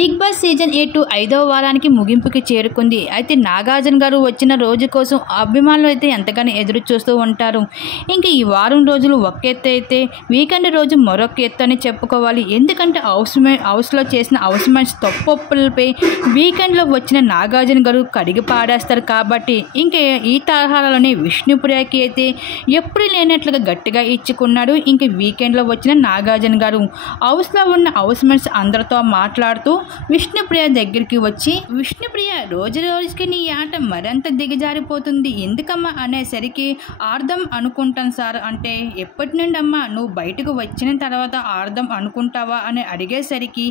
Big boss season 8 5వ వారానికి ముగింపుకి చేరుకుంది. అయితే నాగార్జున గారు వచ్చిన రోజు కోసం అభిమానులు అయితే ఎంతగానో ఎదురు చూస్తూ ఉంటారు. ఇంకా ఈ వారం రోజులు ఒక ఎత్తు అయితే వీకెండ్ రోజు మరొక ఎత్తు అని చెప్పుకోవాలి. ఎందుకంటే హౌస్లో చేసిన హౌస్మేట్స్ తప్పొప్పులపై వీకెండ్లో వచ్చిన నాగార్జున గారు కడిగి పాడేస్తారు. కాబట్టి ఇంకా ఈ తరహాలోనే విష్ణుప్రియకి అయితే ఎప్పుడు లేనట్లుగా గట్టిగా ఇచ్చుకున్నాడు. ఇంక వీకెండ్లో వచ్చిన నాగార్జున గారు హౌస్లో ఉన్న హౌస్మేట్స్ అందరితో మాట్లాడుతూ విష్ణుప్రియ దగ్గరికి వచ్చి, విష్ణుప్రియ రోజు రోజుకి నీ ఆట మరింత దిగజారిపోతుంది ఎందుకమ్మా అనేసరికి, ఆర్ధం అనుకుంటాను సార్ అంటే, ఎప్పటి నుండి అమ్మా నువ్వు బయటకు వచ్చిన తర్వాత ఆర్ధం అనుకుంటావా అని అడిగేసరికి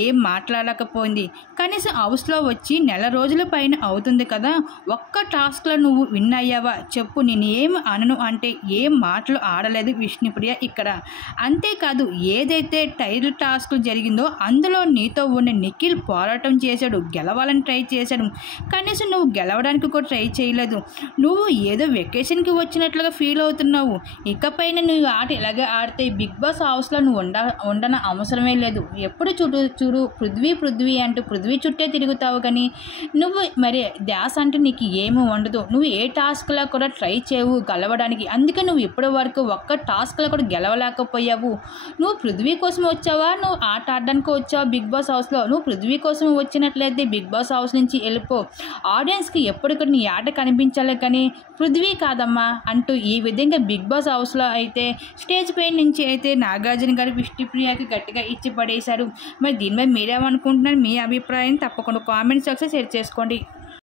ఏం మాట్లాడలేకపోయింది. కనీసం హౌస్లో వచ్చి నెల రోజుల పైన అవుతుంది కదా, ఒక్క టాస్క్లో నువ్వు విన్ అయ్యావా చెప్పు, నేను ఏం అనను అంటే ఏం మాటలు ఆడలేదు విష్ణుప్రియ ఇక్కడ. అంతేకాదు ఏదైతే టైటిల్ టాస్క్ జరిగిందో అందులో నీతో ఉన్న నిఖిల్ పోరాటం చేశాడు, గెలవాలని ట్రై చేశాడు. కనీసం నువ్వు గెలవడానికి కూడా ట్రై చేయలేదు. నువ్వు ఏదో వెకేషన్కి వచ్చినట్లుగా ఫీల్ అవుతున్నావు. ఇకపైన నువ్వు ఆట ఇలాగే ఆడితే బిగ్ బాస్ హౌస్లో నువ్వు ఉండన అవసరమే లేదు. ఎప్పుడు చూడు పృథ్వీ అంటూ పృథ్వీ చుట్టే తిరుగుతావు. కానీ నువ్వు మరి ధ్యాస అంటే నీకు ఏమీ ఉండదు. నువ్వు ఏ టాస్క్లో కూడా ట్రై చేయవు గెలవడానికి. అందుకే నువ్వు ఇప్పటి వరకు ఒక్క టాస్క్లో కూడా గెలవలేకపోయావు. నువ్వు పృథ్వీ కోసం వచ్చావా, నువ్వు ఆట ఆడడానికి వచ్చావా బిగ్ బాస్ హౌస్లో? నువ్వు పృథ్వీ కోసం వచ్చినట్లయితే బిగ్ బాస్ హౌస్ నుంచి వెళ్ళిపో. ఆడియన్స్కి ఎప్పటికీ నీ ఆట కనిపించాలి కానీ పృథ్వీ కాదమ్మా అంటూ ఈ విధంగా బిగ్ బాస్ హౌస్లో అయితే స్టేజ్ పై నుంచి అయితే నాగార్జున గారు విష్ణుప్రియకి గట్టిగా ఇచ్చి పడేశారు. మరి దీని మీద మీరేమనుకుంటున్నారు? మీ అభిప్రాయం తప్పకుండా కామెంట్ సెక్షన్ షేర్ చేసుకోండి.